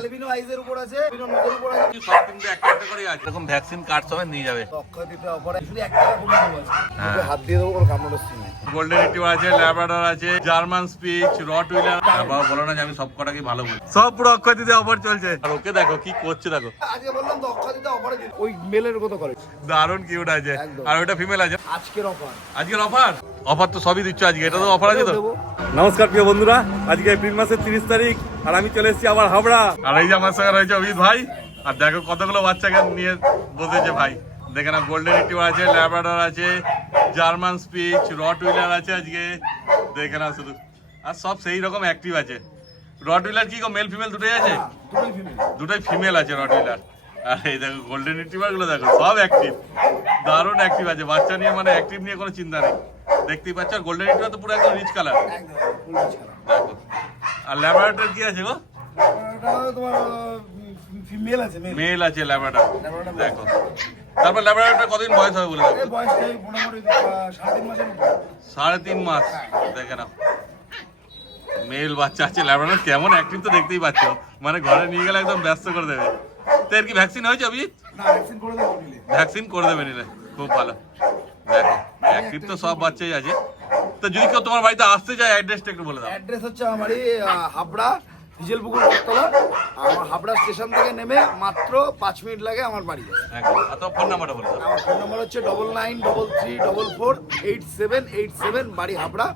Albino আইজের উপর আছে albino নোজের উপর আছে। সব কিন্তু একটা একটা করে আছে এরকম ভ্যাকসিন কার্ড সবাই নিয়ে যাবে। অক্ষয় দিতে অফার শুধু এক টাকা দেবো আছে। হাত দিয়ে দেবো কোনো কামড়ের সিন গোল্ডেন রিট্রিভার আছে ল্যাব্রাডর আছে জার্মান স্পিচ রট হুইলার বাবা বলো না যে আমি সব কটাকে ভালো বলি। সব পুরো অক্ষয় দিতে অফার চলছে। আর ওকে দেখো কি করছে দেখো। আজকে বললাম তো অক্ষয় দিতে অফারে ওই মেলের কত করে। দারুণ কিউট আছে। আর ওটা ফিমেল আছে। আজকের অফার আজকের অফার অফার তো সবই দিচ্ছ আজকে এটা তো অফার আছে তো? নমস্কার প্রিয় বন্ধুরা আজকে এপ্রিল মাসের তিরিশ তারিখ আর আমি চলে এসেছি আবার হাবড়া আর এই যে আমার সঙ্গে রয়েছে অভিত ভাই আর দেখো কতগুলো বাচ্চাকে নিয়ে বসেছে ভাই। দেখে না গোল্ডেন রিট্রিভার আছে ল্যাব্রাডর আছে জার্মান স্পিচ রট হুইলার আছে আজকে। দেখে না শুধু। আর সব সেই রকম অ্যাক্টিভ আছে। রট হুইলার কি গো মেল ফিমেল দুটোই আছে? দুটোই ফিমেল আছে রট হুইলার আর এই দেখো গোল্ডেন রিট্রিভারগুলো দেখো সব অ্যাক্টিভ দারুণ অ্যাক্টিভ আছে বাচ্চা নিয়ে মানে অ্যাক্টিভ নিয়ে কোনো চিন্তা নেই। দেখতেই পাচ্ছ আর গোল্ডেন রিট্রিভার তো পুরো একদম রিচ কালার দেখো। আর ল্যাবরেটর কি আছে গো? ওটা আছে মেল মেল আছে ল্যাবরেটর। দেখো। তারপর ল্যাবরেটর কতদিন বয়স হবে বলে দেখো? সাড়ে তিন মাস। দেখে নাও। মেল বাচ্চা আছে ল্যাবরেটর কেমন অ্যাক্টিভ তো দেখতেই পাচ্ছ। মানে ঘরে নিয়ে গেলে একদম ব্যস্ত করে দেবে। তো এর কি ভ্যাকসিন হয়েছে অভিজিৎ? ভ্যাকসিন করে দেবো নিলে। খুব ভালো। অ্যাক্টিভ তো সব বাচ্চাই আছে তো যদি কেউ তোমার বাড়িতে আসতে চায় অ্যাড্রেসটা একটু বলে দাও। অ্যাড্রেস হচ্ছে আমারই হাবড়া হিজলপুকুর বটতলা। আমার হাবড়া স্টেশন থেকে নেমে মাত্র পাঁচ মিনিট লাগে আমার বাড়ি একদম। ফোন নাম্বারটা বলে দাও। আমার ফোন নম্বর হচ্ছে double nine double three double four eight seven eight seven বাড়ি Habra.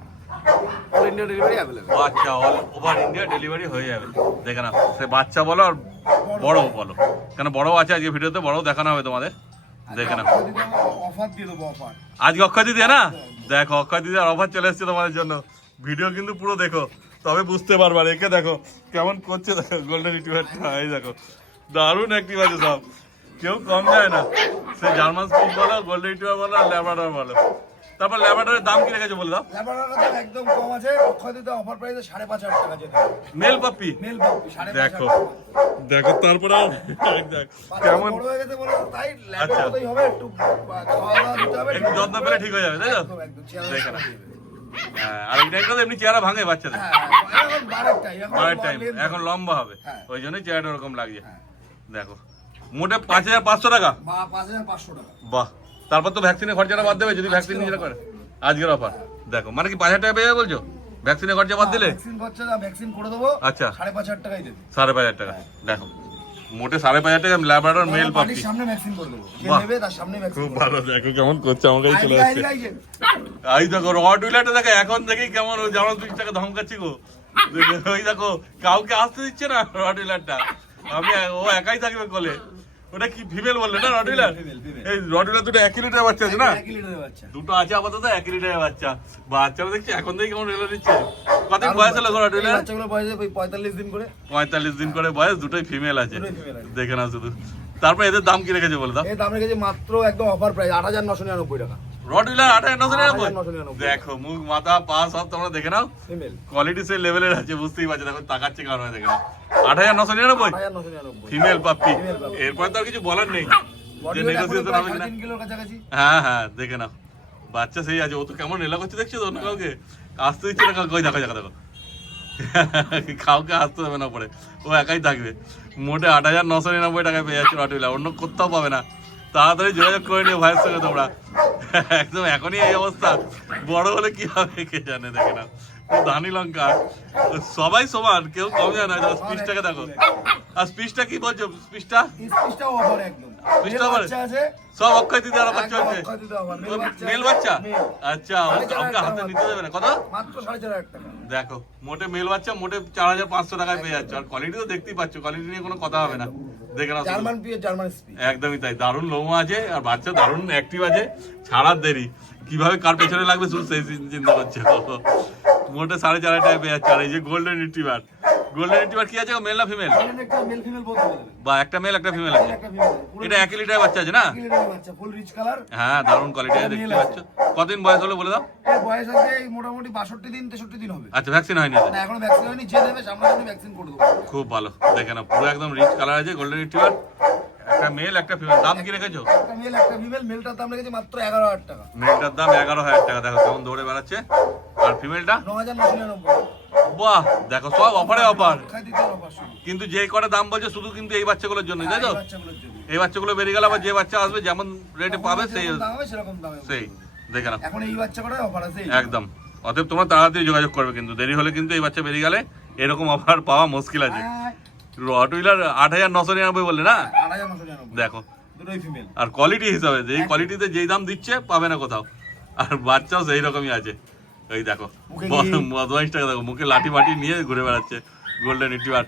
All India delivery available বাচ্চা অল ওভার ইন্ডিয়া ডেলিভারি হয়ে যাবে। দেখে না সে বাচ্চা বলো আর বড় বলো। কেন বড় আছে আজকে ভিডিওতে বড় দেখানো হবে তোমাদের। দেখে না অফার দিয়ে দেবো অফার। আজকে অক্ষয় দিদি না? দেখো অক্ষয় দিদি আর অফার চলে এসছে তোমাদের জন্য। ভিডিও কিন্তু পুরো দেখো তবে বুঝতে পারবা আর একে দেখো কেমন করছে দেখো গোল্ডেন রিট্রিভারটা এই দেখো দারুণ অ্যাক্টিভ আছে সব। কেউ কম যায় না। সে জার্মান স্কুল বলো গোল্ডেন রিট্রিভার বলো আর ল্যাবরাডর বলো। তারপর ল্যাবরাডরের দাম কি রেখেছো বলে দাও? ল্যাবরেটরিটা দাম একদম কম আছে। অক্ষয় দিতে অফার প্রাইসে সাড়ে পাঁচ হাজার টাকা যেতে মেল পাপ্পি মেল পাবি সাড়ে পাঁচ দেখো। দেখো তারপরে কেমন বড় হয়ে গেছে বলে তাই আচ্ছা। হবে। একটু একটু যত্ন পেলে ঠিক হয়ে যাবে তাই তো? দেখে না। হ্যাঁ, আর টাইমটা এমনি চেহারা ভাঙে বাচ্চাদের। হ্যাঁ এখন বারের টাইম লম্বা হবে। হ্যাঁ। ওই জন্যই চেহারাটা ওরকম লাগছে। দেখো। মোটে পাঁচ হাজার পাঁচশো টাকা? বা পাঁচ হাজার পাঁচশো টাকা। বাহ। তারপর তো ভ্যাকসিনের খরচাটা বাদ দেবে যদি ভ্যাকসিন নিজেরা করে। আজকের অফার দেখো মানে কি পাঁচ হাজার টাকা পেয়ে যাবে বলছো? ভ্যাকসিনের খরচা বাদ দিলে? ভ্যাকসিন খরচা ভ্যাকসিন করে দেবো আচ্ছা। সাড়ে পাঁচ হাজার টাকাই দেবে। সাড়ে পাঁচ হাজার টাকা। দেখো মোটে সাড়ে পাঁচ হাজার টাকা ল্যাবরেটর মেল পাচ্ছি সামনে ভ্যাকসিন করে দেবো। যে নেবে তার সামনে ভ্যাকসিন খুব ভালো দেখো কেমন করছে আমার কাছে চলে আসছে। এই দেখো রড হুইলারটা দেখো এখন দেখেই কেমন ওই জামাল পিকটাকে ধমকাচ্ছি গো। ওই দেখো কাউকে আসতে দিচ্ছে না রড হুইলারটা আমি ও একাই থাকবে কোলে। ওটা কি ফিমেল বললে না রড হুইলার? Female, female. এই রড দুটো একই লিটার বাচ্চা আছে না? দুটো আছে আপাতত একই লিটারের বাচ্চা। বাচ্চারা দেখছি এখন থেকে কেমন রেলা নিচ্ছে। কত বয়স হলো রড এই বাচ্চাগুলো বয়সে ওই পঁয়তাল্লিশ দিন করে। পঁয়তাল্লিশ দিন করে বয়স দুটোই ফিমেল আছে। দেখে না শুধু। তারপর এদের দাম কি রেখেছে বলে দাও? এই দাম রেখেছে মাত্র একদম অফার প্রাইস আট হাজার নশো নিরানব্বই টাকা। রড হুইলার নশো নিরানব্বই? দেখো মুখ মাথা পা সব তোমরা দেখে নাও। কোয়ালিটি সেই লেভেলের আছে বুঝতেই পারছ দেখো তাকাচ্ছে কারণ দেখে নাও। আট হাজার নশো নিরানব্বই? আট হাজার নশো নিরানব্বই। Female puppy. এরপর তো আর কিছু বলার নেই। যে নেগোসিয়েশন হবে সাড়ে কিনা? তিন কিলোর কাছাকাছি। হ্যাঁ হ্যাঁ দেখে নাও। বাচ্চা সেই আছে ও তো কেমন নেলা করছে দেখছ তো অন্য কাউকে? আসতে দিচ্ছে না কাউকে। দেখো দেখো দেখো। কাউকে আসতে হবে না পরে। ও একাই থাকবে। মোটে আট হাজার নশো নিরানব্বই টাকায় পেয়ে যাচ্ছে রটুইলা অন্য কোথাও পাবে না। তাড়াতাড়ি যোগাযোগ করে নিও ভাইয়ের সঙ্গে তোমরা। একদম এখনই এই অবস্থা। বড় হলে কি হবে কে জানে দেখে না ধানি লঙ্কা। সবাই সমান কেউ কম যায় না স্পিচটাকে দেখো। আর স্পিচটা কি বলছো? স্পিচটা স্পিচটাও অফার একদম। Speech Male টা offer? বাচ্চা আছে। সব অক্ষয় দিতে আর চলছে। মেল বাচ্চা। আচ্ছা হাজার হাতে নিতে দেবে না। কত? মাত্র সাড়ে চার হাজার টাকা। দেখো মোটে মেল বাচ্চা মোটে চার হাজার পাঁচশো টাকায় পেয়ে যাচ্ছে। আর কোয়ালিটি তো দেখতেই পাচ্ছ কোয়ালিটি নিয়ে কোনো কথা হবে না। দেখে না জার্মান পিয়ে জার্মান একদমই তাই দারুণ লোমো আছে আর বাচ্চা দারুণ অ্যাক্টিভ আছে ছাড়ার দেরি। কীভাবে কার পেছনে লাগবে শুধু সেই চিন্তা করছে। মোটে সাড়ে চার টাকায় পেয়ে যাচ্ছে। আর এই যে গোল্ডেন রিট্রিভার গোল্ডেন রিট্রিভার কি আছে মেল না ফিমেল বা একটা মেল একটা ফিমেল আছে। এটা একই লিটার বাচ্চা আছে না? হ্যাঁ দারুণ কোয়ালিটি আছে দেখতে পাচ্ছ। কতদিন বয়স হলো বলে দাও? বয়স আছে মোটামুটি বাষট্টি দিন তেষট্টি দিন হবে। আচ্ছা ভ্যাকসিন হয়নি এখনও ভ্যাকসিন হয়নি যে নেবে সামনে ভ্যাকসিন করে দেবো। খুব ভালো। দেখে না পুরো একদম রিচ কালার আছে গোল্ডেন রিট্রিভার একটা মেল একটা ফিমেল দাম কি রেখেছো? একটা মেল একটা ফিমেল মেলটার দাম রেখেছে মাত্র এগারো হাজার টাকা। মেলটার দাম এগারো হাজার টাকা। দেখো কেমন দৌড়ে বেড়াচ্ছে। আর ফিমেলটা ন বাহ দেখো সব অফারে অফার কিন্তু যে কটা দাম বলছে শুধু কিন্তু এই বাচ্চাগুলোর জন্য তাই তো? এই জন্য। এই বাচ্চাগুলো বেরিয়ে গেল আবার যে বাচ্চা আসবে যেমন রেটে পাবে সেই সেই দেখে আছে একদম। অতএব তোমরা তাড়াতাড়ি যোগাযোগ করবে কিন্তু দেরি হলে কিন্তু এই বাচ্চা বেরিয়ে গেলে এরকম অফার পাওয়া মুশকিল আছে। হ্যাঁ, রট হুইলার আট হাজার নশো নিরানব্বই বললে না। দেখো। আর কোয়ালিটি হিসাবে যেই কোয়ালিটিতে যেই দাম দিচ্ছে পাবে না কোথাও। আর বাচ্চাও সেই রকমই আছে। এই দেখো মুখে বদমাইশ টাকা দেখো মুখে লাঠি মাটি নিয়ে ঘুরে বেড়াচ্ছে গোল্ডেন রিট্রিভার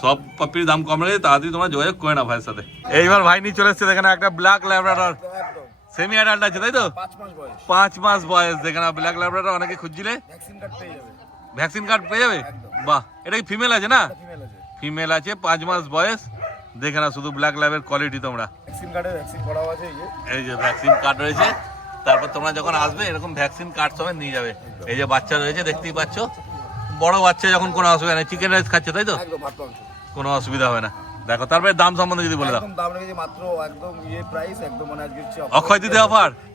সব পাপ্পির দাম কম রয়েছে তাড়াতাড়ি তোমরা যোগাযোগ করে না ভাইয়ের সাথে। এইবার ভাই নিয়ে চলে এসছে এখানে একটা ব্ল্যাক ল্যাবরাডর সেমি অ্যাডাল্ট আছে তাই তো? পাঁচ মাস বয়স। মাস ব্ল্যাক ল্যাবরাডর অনেকে খুঁজছিলে? ভ্যাকসিন কার্ড পেয়ে যাবে। বাহ এটা কি ফিমেল আছে না? ফিমেল আছে। পাঁচ মাস বয়স। দেখে না শুধু ব্ল্যাক ল্যাবের কোয়ালিটি তোমরা। ভ্যাকসিন কার্ডে ভ্যাকসিন করাও আছে এই যে। এই যে ভ্যাকসিন কার্ড রয়েছে। তারপর তোমরা যখন আসবে এরকম ভ্যাকসিন কার্ড সবাই নিয়ে যাবে। এই যে বাচ্চা রয়েছে দেখতেই পাচ্ছ? বড় বাচ্চা যখন কোনো অসুবিধা নেই চিকেন রাইস খাচ্ছে তাই তো? কোনো অসুবিধা হবে না। দেখো তারপরে দাম সম্বন্ধে যদি বলে দাও। দাম রেখেছে মাত্র একদম ইয়ে প্রাইস একদম মানে আজকে হচ্ছে অক্ষয় তৃতীয়া?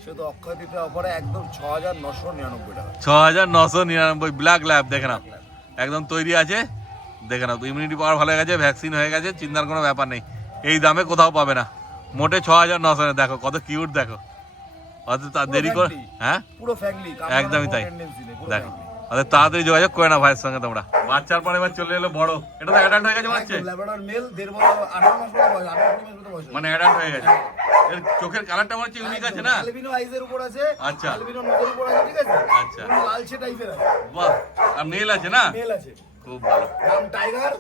সে তো অক্ষয় তৃতীয় অফারে একদম ছ হাজার নশো নিরানব্বই টাকা। ছ হাজার নশো নিরানব্বই ব্ল্যাক ল্যাব দেখে নাও। একদম তৈরি আছে দেখে নাও। ইমিউনিটি পাওয়ার ভালো হয়ে গেছে ভ্যাকসিন হয়ে গেছে চিন্তার কোনো ব্যাপার নেই। এই দামে কোথাও পাবে না। মোটে ছ হাজার নশো দেখো কত কিউট দেখো। অত তার দেরি করে হ্যাঁ? পুরো ফ্যামিলি একদমই তাই। দেখো তাহলে তাড়াতাড়ি যোগাযোগ করে না ভাইয়ের সঙ্গে তোমরা। বাচ্চার পরে এবার চলে এলো বড়। এটা তো অ্যাডাল্ট হয়ে গেছে মনে হচ্ছে মেল দেড় বছর মাস বয়স মানে অ্যাডাল্ট হয়ে গেছে। এর চোখের কালারটা মনে হচ্ছে ইউনিক আছে না? অ্যালবিনো আইজের উপর আছে আচ্ছা। অ্যালবিনো নজের উপর আছে ঠিক আছে? আচ্ছা। লালচে টাইপের আছে। বাহ আর মেল আছে না? মেল আছে। খুব ভালো। নাম টাইগার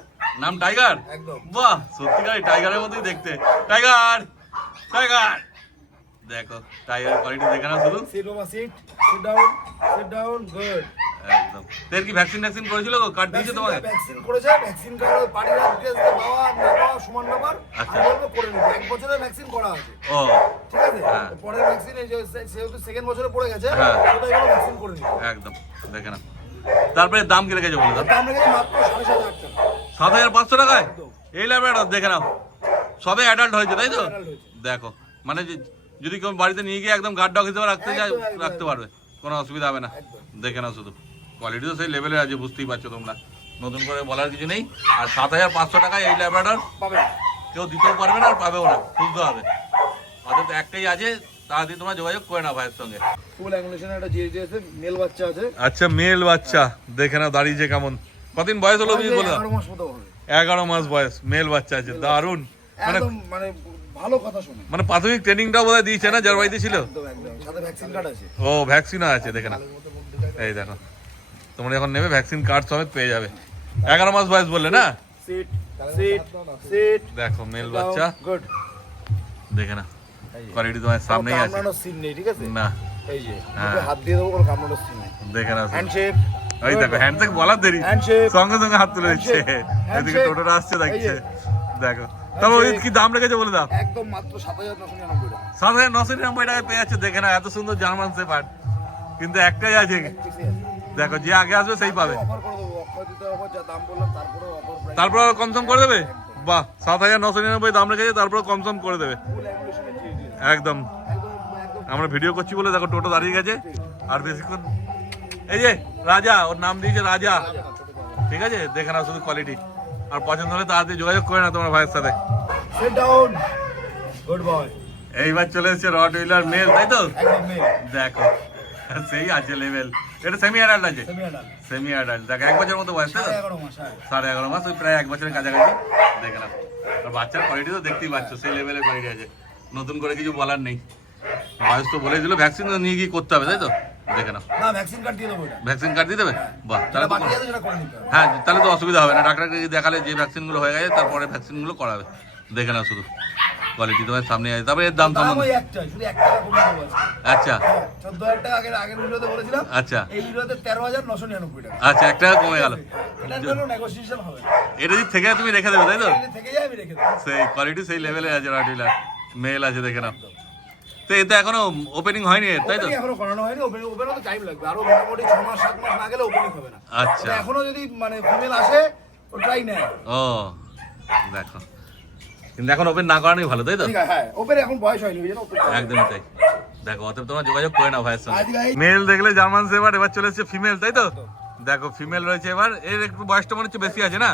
নাম টাইগার একদম। বাহ সত্যিকার টাইগারের মতোই দেখতে। টাইগার টাইগার দেখো টাইগার কোয়ালিটি দেখে না শুধু। সিট বাবা sit sit down sit down good একদম। এর কি ভ্যাকসিন ভ্যাকসিন করেছিল গো? কার্ড দিয়েছে তোমাকে? ভ্যাকসিন করেছে ভ্যাকসিন করার পার্টির অ্যাড্রেস বাবা না বাবা সমান ব্যাপার আচ্ছা। বলব করে নিতে। এক বছরের ভ্যাকসিন করা আছে। ও। ঠিক আছে? হ্যাঁ। পরের ভ্যাকসিন এই যে সে- সেহেতু সেকেন্ড বছরে পড়ে গেছে হ্যাঁ। ওটাই হলো ভ্যাকসিন করে নিতে। একদম। দেখে না তারপরে দাম কি রেখেছে বলে দাম রেখেছে মাত্র সাড়ে সাত হাজার টাকা। সাত হাজার পাঁচশো টাকায়? এই ল্যাবরেটর দেখে নাও। সবে অ্যাডাল্ট হয়েছে তাই তো? দেখো। মানে যে- যদি কেউ বাড়িতে নিয়ে গিয়ে একদম গার্ড ডগ হিসেবে রাখতে একদম, রাখতে পারবে। কোনো অসুবিধা হবে না। দেখে নাও শুধু। কোয়ালিটি তো সেই লেভেলে আছে বুঝতেই পারছ তোমরা। নতুন করে বলার কিছু নেই। আর সাত হাজার পাঁচশো টাকায় এই ল্যাবরেটর পাবে কেউ দিতেও পারবে না আর পাবেও না। খুঁজতে হবে। অর্থাৎ একটাই আছে তাড়াতাড়ি তোমরা যোগাযোগ করে না ভাইয়ের সঙ্গে। ফুল অ্যাঙ্গুলেশনের একটা জিএসডি আছে মেল বাচ্চা আছে। আচ্ছা মেল বাচ্চা। দেখে নাও দাঁড়িয়েছে কেমন। কদিন বয়স হলো বলো? এগারো মাস মতো হবে। এগারো মাস বয়স মেল বাচ্চা আছে দারুণ। মানে মানে ভালো কথা শুনে। মানে প্রাথমিক ট্রেনিংটাও বোধহয় দিয়েছে না? যার বাড়িতে ছিল? একদম একদম। সাথে ভ্যাকসিন কার্ড আছে। ও ভ্যাকসিনও আছে দেখে না এই দেখো। তোমরা যখন নেবে ভ্যাকসিন কার্ড সমেত পেয়ে যাবে। এগারো মাস বয়স বললে না? সিট সিট সিট দেখো মেল বাচ্চা। দেখে না কোয়ালিটি তোমার সামনেই আছে। সিন নেই ঠিক আছে? না। এই যে হ্যাঁ। হাত দিয়ে দেবো কোনো কামড়ানোর সিন নেই। দেখে না হ্যান্ডশেক ওই দেখো হ্যান্ড বলার দেরি। সঙ্গে সঙ্গে হাত তুলে দিচ্ছে। এদিকে টোটোটা আসছে দেখছে। দেখো। তাহলে ওই Handshake. কি দাম রেখেছে বলে দাও। একদম মাত্র সাত হাজার নশো নিরানব্বই টাকা। সাত হাজার নশো নিরানব্বই টাকায় পেয়ে যাচ্ছে দেখে না এত সুন্দর জার্মান সেপার কিন্তু একটাই আছে। দেখো যে আগে আসবে সেই পাবে। তারপরে কমসম করে দেবে? বাহ সাত হাজার নশো নিরানব্বই দাম রেখেছে তারপর কমসম করে দেবে। একদম। আমরা ভিডিও করছি বলে দেখো টোটো দাঁড়িয়ে গেছে। আর বেশিক্ষণ এই যে রাজা ওর নাম দিয়েছে রাজা। ঠিক আছে? দেখে নাও শুধু কোয়ালিটি আর পছন্দ হলে তাড়াতাড়ি যোগাযোগ করে না তোমার ভাইয়ের সাথে। গুড বয় এইবার চলে এসেছে রড হুইলার মেল তাই তো? দেখো সেই আছে লেভেল এটা সেমি অ্যাডাল্ট আছে? সেমি অ্যাডাল্ট দেখো এক বছর মতো বয়স তাই তো? সাড়ে এগারো মাস হ্যাঁ। সাড়ে এগারো মাস ওই প্রায় এক বছরের কাছাকাছি। দেখে নাও। আর বাচ্চার কোয়ালিটি তো দেখতেই পাচ্ছ সেই লেভেলের কোয়ালিটি আছে। নতুন করে কিছু বলার নেই। বয়স তো বলে দিল ভ্যাকসিন নিয়ে গিয়ে করতে হবে তাই তো? দেখে নাও। না ভ্যাকসিন কার্ড দিয়ে দেবো ভ্যাকসিন কার্ড দিয়ে দেবে? বাহ তাহলে তো হ্যাঁ তাহলে তো অসুবিধা হবে না। ডাক্তারকে দেখালে যে ভ্যাকসিনগুলো হয়ে গেছে তারপরে ভ্যাকসিনগুলো করাবে। দেখে নাও শুধু। কোয়ালিটি তোমার সামনে আছে। তারপরে এর দাম আজকে। আচ্ছা। হ্যাঁ, আচ্ছা। আচ্ছা এক টাকা কমে গেল। এটা যদি থেকে তুমি রেখে দেবে তাই তো? সেই কোয়ালিটি সেই লেভেলে আছে মেল আছে দেখে নাও। তো এতে এখনও ওপেনিং হয়নি তাই তো? এখনও করানো হয়নি ওপেনিং ওপেনও তো টাইম লাগবে। আরও মোটামুটি ছ মাস সাত মাস না গেলে ওপেনিং হবে না। আচ্ছা। এখনও যদি মানে ফিমেল আসে ও ট্রাই নেয়। ও দেখো। কিন্তু এখন ওপেন না করানোই ভালো তাই তো? হ্যাঁ ওপেন এখন বয়স হয়নি ওই জন্য open একদমই তাই। দেখো অতএব তোমরা যোগাযোগ করে নাও ভাইয়ের সঙ্গে। মেল দেখলে জার্মান সেভার এবার চলে এসেছে ফিমেল তাই তো? দেখো ফিমেল রয়েছে এবার। এর একটু বয়সটা মনে হচ্ছে বেশি আছে না?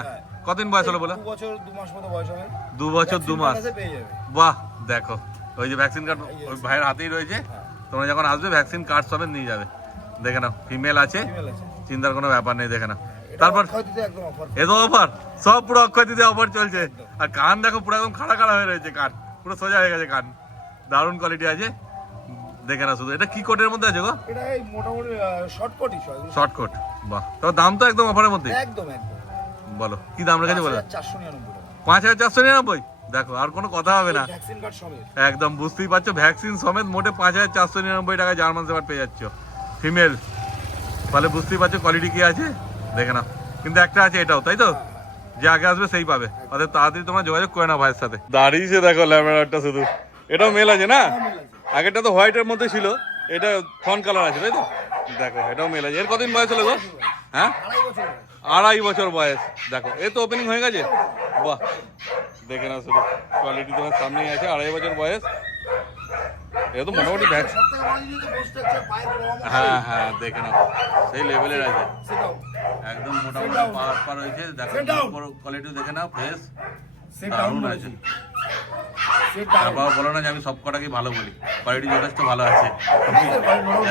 কতদিন বয়স হলো বলো? দু বছর দু মাস মতো বয়স হবে। দু বছর দু মাস। বাহ দেখো। ওই যে ভ্যাকসিন কার্ড ওই ভাইয়ের হাতেই রয়েছে। তোমরা যখন আসবে ভ্যাকসিন কার্ড সমেত নিয়ে যাবে। দেখে নাও ফিমেল আছে চিন্তার কোনো ব্যাপার নেই দেখে নাও। তারপর অক্ষয় দিতে একদম অফার এ তো অফার সব পুরো অক্ষয় দিতে অফার চলছে। আর কান দেখো পুরো একদম খাড়া খাড়া হয়ে রয়েছে কান। পুরো সোজা হয়ে গেছে কান। দারুণ কোয়ালিটি আছে। দেখে না শুধু। এটা কি কোটের মধ্যে আছে গো? এটা এই মোটামুটি বাহ। তো দাম তো একদম অফারের মধ্যে। একদম একদম। বলো কি দাম রেখেছে বলো? চারশো নিরানব্বই টাকা। পাঁচ হাজার চারশো নিরানব্বই? দেখো আর কোনো কথা হবে না। একদম বুঝতেই পারছ ভ্যাকসিন সমেত মোটে পাঁচ হাজার চারশো নিরানব্বই টাকা জার্মান সেবার পেয়ে যাচ্ছ। ফিমেল তাহলে বুঝতেই পারছ কোয়ালিটি কি আছে? দেখে নাও। কিন্তু একটা আছে এটাও তাই তো? যে আগে আসবে সেই পাবে। অর্থাৎ তাড়াতাড়ি তোমরা যোগাযোগ করে না ভাইয়ের সাথে। দাঁড়িয়েছে দেখো ল্যামেরারটা শুধু। এটাও মেল আছে না? আগেরটা তো হোয়াইটের মধ্যে ছিল। এটা ফন কালার আছে তাই তো? দেখো এটাও মেল আছে। এর কদিন বয়স হলো গো? হ্যাঁ? আড়াই বছর বয়স। দেখো এ তো ওপেনিং হয়ে গেছে? বাহ দেখে নাও শুধু। কোয়ালিটি তোমার সামনেই আছে আড়াই বছর বয়স। এ তো মোটামুটি কম হ্যাঁ হ্যাঁ দেখে না সেই লেভেলের আছে। একদম মোটামুটি. পাওয়ার পার হয়েছে। দেখো Sit down. কোয়ালিটি দেখে না ফ্রেশ দারুণ আছে। ডাউন তারপর বলো না যে আমি সব ভালো বলি। কোয়ালিটি যথেষ্ট ভালো আছে।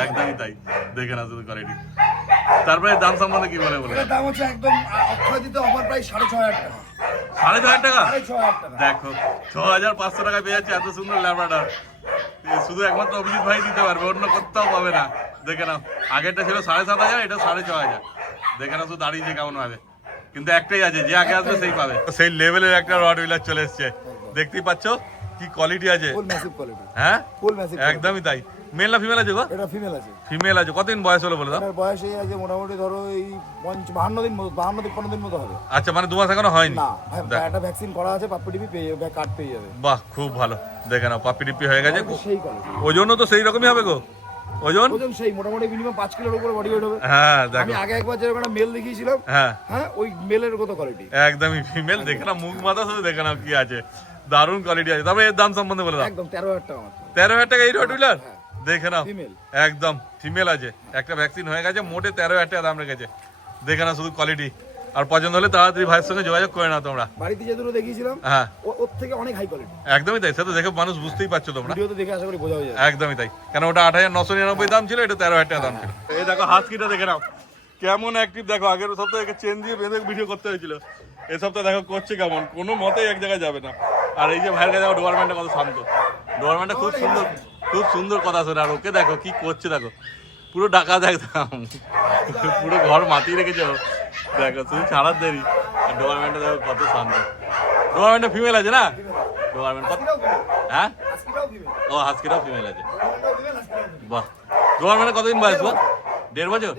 একদমই তাই। দেখে নাও শুধু কোয়ালিটি তারপরে দাম সম্বন্ধে কি বলে? বলে দাম হচ্ছে একদম আ- অক্ষয় দিতে অফার প্রাইস সাড়ে ছ হাজার টাকা। সাড়ে ছ হাজার টাকা? দেখো ছ হাজার পাঁচশো টাকা পেয়ে যাচ্ছে এত সুন্দর ল্যাবরাডার শুধু একমাত্র অভিজিৎ ভাই দিতে পারবে অন্য কোথাও পাবে না। দেখে নাও আগেরটা ছিল সাড়ে সাত হাজার এটা সাড়ে ছ হাজার। দেখে নাও শুধু দাঁড়িয়েছে কেমন ভাবে কিন্তু একটাই আছে যে আগে আসবে সেই পাবে। সেই লেভেলের একটা রড হুইলার চলে এসছে। দেখতেই পাচ্ছ? কি কোয়ালিটি আছে? ফুল ম্যাসিভ কোয়ালিটি হ্যাঁ? ফুল ম্যাসিভ একদমই তাই। মেল না ফিমেল আছে গো? এটা ফিমেল আছে। ফিমেল আছে। কতদিন বয়স হলো বলে দাও? এটার বয়স এই আছে মোটামুটি ধরো এই পঞ্চ বাহান্ন দিন মতো বাহান্ন দিন পনেরো দিন মতো হবে। আচ্ছা মানে দু মাস এখনও হয়নি? না দেখ। একটা ভ্যাকসিন করা আছে পাপ্পি টিপি পেয়ে যাবে কার্ড পেয়ে যাবে। বাহ খুব ভালো। দেখে নাও পাপি টিপি হয়ে গেছে। সেই কোয়ালিটি ওজনও তো সেই রকমই হবে গো। ওজন? ওজন সেই মোটামুটি মিনিমাম পাঁচ কিলোর উপরে বডি ওয়েট হবে। হ্যাঁ আমি আগে একবার যেরকম একটা মেল দেখিয়েছিলাম হ্যাঁ। হ্যাঁ ওই মেলের কত কোয়ালিটি একদমই ফিমেল দেখে না মুখ মাথা শুধু দেখে নাও কি আছে। দারুণ কোয়ালিটি আছে। তবে এর দাম সম্বন্ধে বলে দাও। একদম তেরো হাজার টাকা মাত্র। তেরো হাজার টাকা এই রটুলার দেখে নাও। ফিমেল একদম ফিমেল আছে। একটা ভ্যাকসিন হয়ে গেছে মোটে তেরো হাজার টাকা দাম রেখেছে। দেখে নাও শুধু কোয়ালিটি আর পছন্দ হলে তাড়াতাড়ি ভাইয়ের সঙ্গে যোগাযোগ করে নাও তোমরা। বাড়িতে যে দুটো দেখিয়েছিলাম হ্যাঁ। ওর থেকে অনেক হাই কোয়ালিটি একদমই তাই সে তো দেখে মানুষ বুঝতেই পারছ তোমরা। ভিডিওতে দেখে আশা করি বোঝা হয়ে যাবে। একদমই তাই। কেন ওটা আট হাজার নশো নিরানব্বই দাম ছিল এটা তেরো হাজার টাকা দাম ছিল। এই দেখো হাসকিটা দেখে নাও। কেমন অ্যাক্টিভ দেখো আগের সপ্তাহে চেন দিয়ে বেঁধে ভিডিও করতে হয়েছিল। এই সপ্তাহে দেখো করছে কেমন। কোনো মতেই এক জায়গায় যাবে না। আর এই যে ভাইয়ের কাছে ডোয়ারম্যানটা কত শান্ত। ডোয়ারম্যানটা খুব সুন্দর খুব সুন্দর কথা শোনে। আর ওকে দেখো কি করছে দেখো। পুরো ডাকাত একদম। পুরো ঘর মাতিয়ে রেখেছে। দেখো শুধু ছাড়ার দেরি। আর ডোয়ারম্যানটা দেখো কত শান্ত। ডোয়ারম্যানটা ফিমেল আছে না? ডোয়ারম্যান কত হ্যাঁ? ও হাসকিটাও ফিমেল আছে। বাহ। মানে কতদিন বয়স গো? দেড় বছর?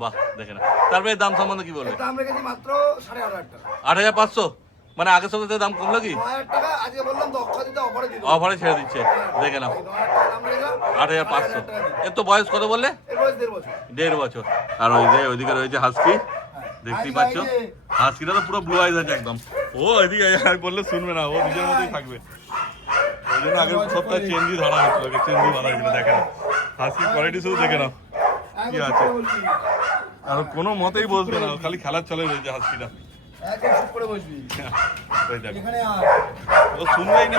বাহ দেখে না তারপরে দাম সম্বন্ধে কি বলবে? আট হাজার পাঁচশো? মানে আগের সপ্তাহে দাম কমলো কি? অফারে ছেড়ে দিচ্ছে দেখে নাও। আট হাজার পাঁচশো। এর তো বয়স কত বললে? দেড় বছর। আর ওই যে ওইদিকে রয়েছে হাসকি। দেখতেই পাচ্ছ। হাসকিটা তো পুরো ব্লু আইজ আছে একদম। ও এদিকে বললে শুনবে না ও নিজের মতোই থাকবে। ওই জন্য আগের সপ্তাহে চেঞ্জি ধরা হয়েছিল চেঞ্জি ধরা হয়েছিল দেখে নাও। হাসকির কোয়ালিটি শুধু দেখে নাও। কি আছে? আর কোনো মতেই বসবে না খালি খেলার চলে রয়েছে হাসকিটা। একদম চুপ করে বসবি। ওই দেখো। এখানে আয়। ও শুনবেই না?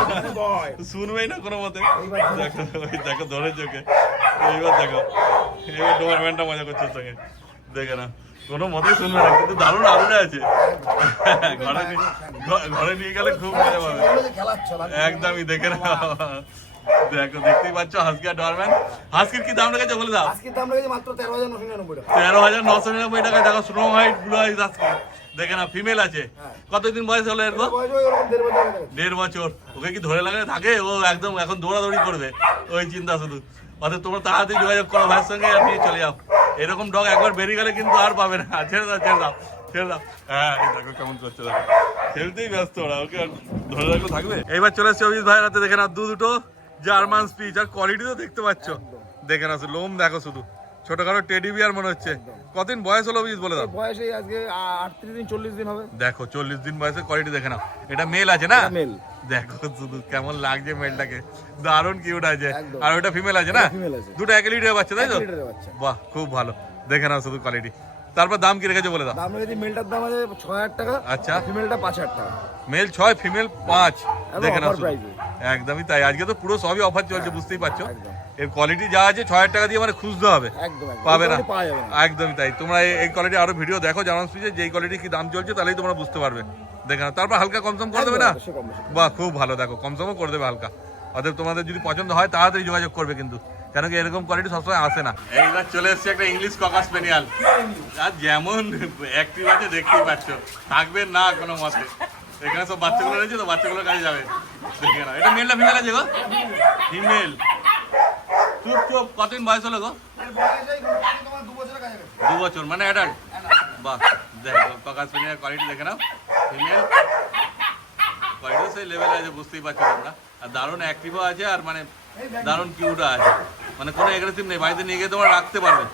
শুনবেই না কোনো মতে? এইবার দেখো ওই দেখো ধরে চোখে। এইবার দেখো। এইবার ডোয়ারম্যানটা মজা করছে সঙ্গে। দেখে না কোনো মতেই শুনবে না কিন্তু দারুণ আরুনে আছে। ঘরে ঘরে নিয়ে গেলে খুব মজা পাবে। একদমই দেখে না দেখো দেখতেই পাচ্ছ ডোয়ারম্যান হাসকির কি দাম রেখেছে বলে দাও? আজকের দাম রেখেছি মাত্র তেরো হাজার নশো নিরানব্বই টাকা। তেরো হাজার নশো নিরানব্বই টাকায় দেখো স্নো হোয়াইট ব্লু দেখে না ফিমেল আছে। কতদিন বয়স হলো হয়ে। দেড় বছর ওকে কি ধরে লাগালে থাকে? ও একদম এখন দৌড়াদৌড়ি করবে। ওই চিন্তা শুধু। অর্থাৎ তোমরা তাড়াতাড়ি যোগাযোগ করো ভাইয়ের সঙ্গে আর নিয়ে চলে যাও। এরকম ডগ একবার বেরিয়ে গেলে কিন্তু আর পাবে না। ছেড়ে দাও ছেড়ে দাও ছেড়ে দাও। হ্যাঁ দেখো কেমন করছে দেখো। খেলতেই ব্যস্ত ওরা। ওকে ধরে রাখলে থাকবে? এইবার চলে এসছে অভিজিৎ ভাইয়ের হাতে। দেখে না দু দুটো। জার্মান স্পিচ আর কোয়ালিটি তো দেখতে পাচ্ছ। দেখে না লোম দেখো শুধু। ছোটখাটো টেডি বিয়ার মনে হচ্ছে। কতদিন বয়স হলো অভিজিৎ বলে দাও। বয়স এই আজকে আ- আটত্রিশ দিন চল্লিশ দিন হবে। দেখো চল্লিশ দিন বয়সে কোয়ালিটি দেখে নাও। এটা মেল আছে না? মেল দেখো শুধু কেমন লাগছে মেলটাকে দারুণ কিউট আছে। আর ওটা ফিমেল আছে না। দুটো এক লিটার বাচ্চা তাই তো? লিটারের। বাহ খুব ভালো। দেখে নাও শুধু কোয়ালিটি তারপর দাম কি রেখেছে বলে দাও। দাম রেখেছি মেলটার দাম আছে ছ হাজার টাকা আচ্ছা। ফিমেলটা পাঁচ হাজার টাকা। মেল ছয় ফিমেল পাঁচ। দেখে নাও। একদমই তাই। আজকে তো পুরো সবই অফার চলছে বুঝতেই পারছ? এর কোয়ালিটি যা আছে ছয় টাকা দিয়ে মানে খুঁজতে হবে। পাবে না। একদমই তাই। তোমরা এই- কোয়ালিটি আরও ভিডিও দেখো জানান স্পিচে যেই কোয়ালিটি কি দাম চলছে তাহলেই তোমরা বুঝতে পারবে। দেখে নাও। তারপর হালকা কম সম করে দেবে না। বাহ খুব ভালো। দেখো কম সমও করে দেবে হালকা। অতএব তোমাদের যদি পছন্দ হয় তাড়াতাড়ি যোগাযোগ করবে কিন্তু। কেন কি এরকম কোয়ালিটি সবসময় আসে না? এইবার চলে এসছে একটা ইংলিশ ককার স্পেনিয়াল আর যেমন অ্যাক্টিভ আছে, দেখতেই পাচ্ছ। থাকবে না কোনো মতে। এখানে সব বাচ্চাগুলো রয়েছে, তো বাচ্চাগুলোর কাছে যাবে। দেখে না এটা মেল ফিমেল আছে গো? ফিমেল চুপ চুপ। কতদিন বয়স হলো গো? দু বছর মানে অ্যাডাল্ট বাহ, দেখো ককাস স্পেনিয়াল কোয়ালিটি দেখে নাও। ফিমেল কোয়ালিটিও সেই লেভেলে আছে, বুঝতেই পারছ তোমরা। আর দারুণ অ্যাক্টিভও আছে, আর মানে দারুণ কিউটও আছে। মানে কোনো এগ্রেসিভ নেই বাড়িতে নিয়ে গিয়ে তোমরা রাখতে পারবে।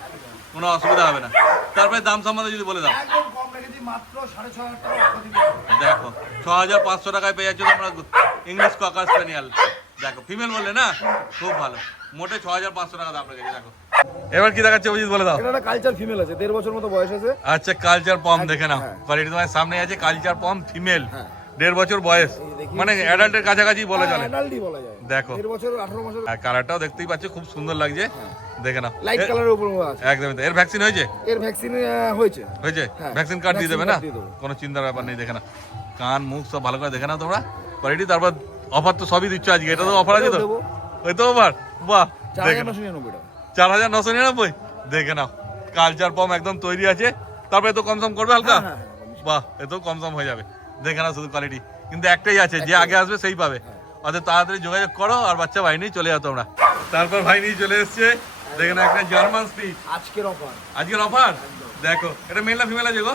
কোনো অসুবিধা হবে না। তারপরে দাম সম্বন্ধে যদি বলে দাও। দেখো ছ হাজার পাঁচশো টাকায় পেয়ে যাচ্ছ তোমরা ইংলিশ ককার স্পেনিয়াল দেখো ফিমেল বললে না? খুব ভালো। মোটে ছ হাজার পাঁচশো টাকা দাম রেখেছে দেখো। এবার কি দেখাচ্ছে অভিজিৎ বলে দাও। এটা কালচার ফিমেল আছে দেড় বছর মতো বয়স আছে। আচ্ছা কালচার পম দেখে নাও। হ্যাঁ। কোয়ালিটি তোমার সামনে আছে কালচার পম ফিমেল হ্যাঁ। দেড় বছর বয়স। মানে অ্যাডাল্টের কাছাকাছি বলা চলে। যায়। দেখো। আর কালারটাও দেখতেই পাচ্ছ খুব সুন্দর লাগছে। দেখে নাও। লাইট কালারের উপর একদমই এর ভ্যাকসিন হয়েছে? এর ভ্যাকসিন হয়েছে। হয়েছে? হ্যাঁ, ভ্যাকসিন কার্ড দিয়ে দেবে না। কোনো চিন্তার ব্যাপার নেই দেখে না কান মুখ সব ভালো করে দেখে নাও তোমরা। কোয়ালিটি তারপর অফার তো সবই দিচ্ছ আজকে। এটা তো অফার আছে তো? ওই তো অফার বাহ চার দেখে হাজার নাও। নশো নিরানব্বই চার হাজার নশো নিরানব্বই? দেখে নাও। কালচার পম একদম তৈরি আছে। তারপরে তো কম সম করবে হালকা? হ্যাঁ, হ্যাঁ, হ্যাঁ, বাহ এত কম সম হয়ে যাবে। দেখে নাও শুধু কোয়ালিটি কিন্তু একটাই আছে যে আগে আসবে সেই পাবে। অর্থাৎ তাড়াতাড়ি যোগাযোগ করো আর বাচ্চা ভাই নিয়ে চলে যাও তোমরা। তারপর ভাই নিয়ে চলে এসছে। দেখে নাও একটা জার্মান স্পিচ আজকের অফার আজকের অফার দেখো এটা মেল না ফিমেল আছে গো?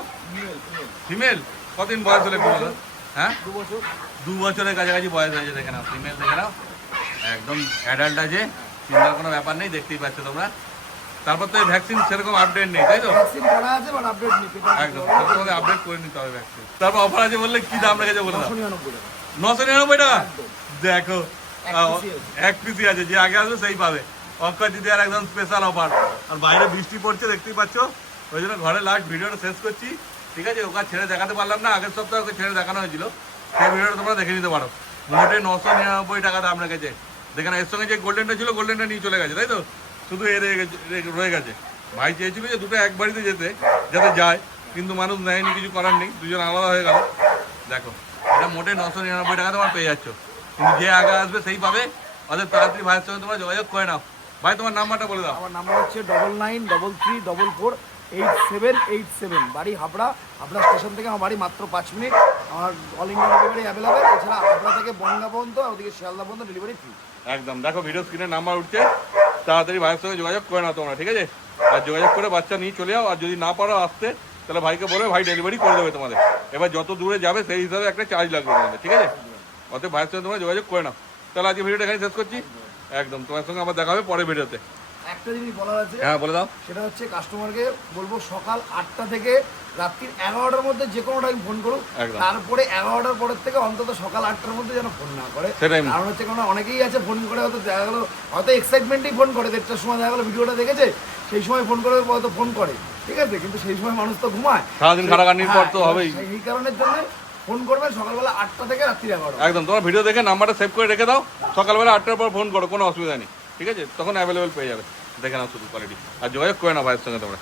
ফিমেল কতদিন বয়স হলে একটু বলো হ্যাঁ? দু বছর। দু বছরের কাছাকাছি বয়স হয়েছে দেখে নাও। ফিমেল দেখে নাও। একদম অ্যাডাল্ট আছে। চিন্তার কোনো ব্যাপার নেই দেখতেই পাচ্ছ তোমরা। তারপর তো ভ্যাকসিন সেরকম আপডেট নেই তাই তো? ভ্যাকসিন করা আছে বাট আপডেট নিতে একদম তোমাদের আপডেট করে নিতে হবে ভ্যাকসিন তারপর অফার আছে বললে কি দাম রেখেছে বলে দাও। নশো নিরানব্বই টাকা? দেখো এক। পিসি আছে যে আগে আসবে সেই পাবে। অক্ষয় দিদি আর একদম স্পেশাল অফার আর বাইরে বৃষ্টি পড়ছে দেখতেই পাচ্ছ। ওই জন্য ঘরে লাস্ট ভিডিওটা শেষ করছি। ঠিক আছে ওকে ছেড়ে দেখাতে পারলাম না আগের সপ্তাহে ওকে ছেড়ে দেখানো হয়েছিল। সেই ভিডিওটা তোমরা দেখে নিতে পারো। মোটে নশো নিরানব্বই টাকা দাম রেখেছে। দেখেন এর সঙ্গে যে গোল্ডেনটা ছিল গোল্ডেনটা নিয়ে চলে গেছে তাই তো? শুধু এ রয়ে গেছে রয়ে গেছে। ভাই চেয়েছিল যে দুটো এক বাড়িতে যেতে যাতে যায় কিন্তু মানুষ নেয়নি কিছু করার নেই দুজন আলাদা হয়ে গেল। দেখো এটা মোটে নশো নিরানব্বই টাকা তোমার পেয়ে যাচ্ছ। কিন্তু যে আগে আসবে সেই পাবে। অর্থাৎ তাড়াতাড়ি ভাইয়ের সঙ্গে তোমরা যোগাযোগ করে নাও। ভাই তোমার নাম্বারটা বলে দাও। আমার নাম্বার হচ্ছে double nine double three double four eight seven eight seven বাড়ি হাবড়া হাবড়া স্টেশন থেকে আমার বাড়ি মাত্র পাঁচ মিনিট। আমার অল ইন্ডিয়া ডেলিভারি অ্যাভেলেবেল এছাড়া হাবড়া থেকে বনগা পর্যন্ত ওদিকে শিয়ালদা পর্যন্ত ডেলিভারি ফ্রি একদম। দেখো ভিডিও স্ক্রিনে নাম্বার উঠছে। তাড়াতাড়ি ভাইয়ের সঙ্গে যোগাযোগ করে না তোমরা, ঠিক আছে? আর যোগাযোগ করে বাচ্চা নিয়ে চলে যাও, আর যদি না পারো আসতে, তাহলে ভাইকে বলবে ভাই ডেলিভারি করে দেবে তোমাদের। এবার যত দূরে যাবে, সেই হিসাবে একটা চার্জ লাগবে তোমাদের, ঠিক আছে? অতএব ভাইয়ের সঙ্গে তোমরা যোগাযোগ করে নাও। তাহলে আজকে ভিডিওটা এখানে শেষ করছি। একদম, তোমার সঙ্গে আবার দেখা হবে পরে ভিডিওতে একটা জিনিস বলার আছে হ্যাঁ বলে দাও। সেটা হচ্ছে কাস্টমারকে বলব সকাল আটটা থেকে রাত্রির এগারোটার মধ্যে যে কোনো টাইম ফোন করুক। তারপরে এগারোটার পরের থেকে অন্তত সকাল আটটার মধ্যে যেন ফোন না করে। কারণ হচ্ছে কারণ অনেকেই আছে ফোন করে হয়তো দেখা গেলো হয়তো এক্সাইটমেন্টেই ফোন করে। দেড়টার সময় দেখা গেলো ভিডিওটা দেখেছে সেই সময় ফোন করে হয়তো ফোন করে। ঠিক আছে? কিন্তু সেই সময় মানুষ তো ঘুমায়। সারাদিন খাটাখাটনির পর তো হ্যাঁ, হবেই। সেই- সেই কারণের জন্য ফোন করবেন সকালবেলা আটটা থেকে রাত্রি এগারোটা। একদম। তোমার ভিডিও দেখে নাম্বারটা সেভ করে রেখে দাও। সকালবেলা আটটার পর ফোন করো কোনো অসুবিধা নেই। ঠিক আছে? তখন অ্যাভেলেবেল পেয়ে যাবে। দেখে নাও শুধু কোয়ালিটি আর যোগাযোগ করে না ভাইয়ের সঙ্গে তোমরা।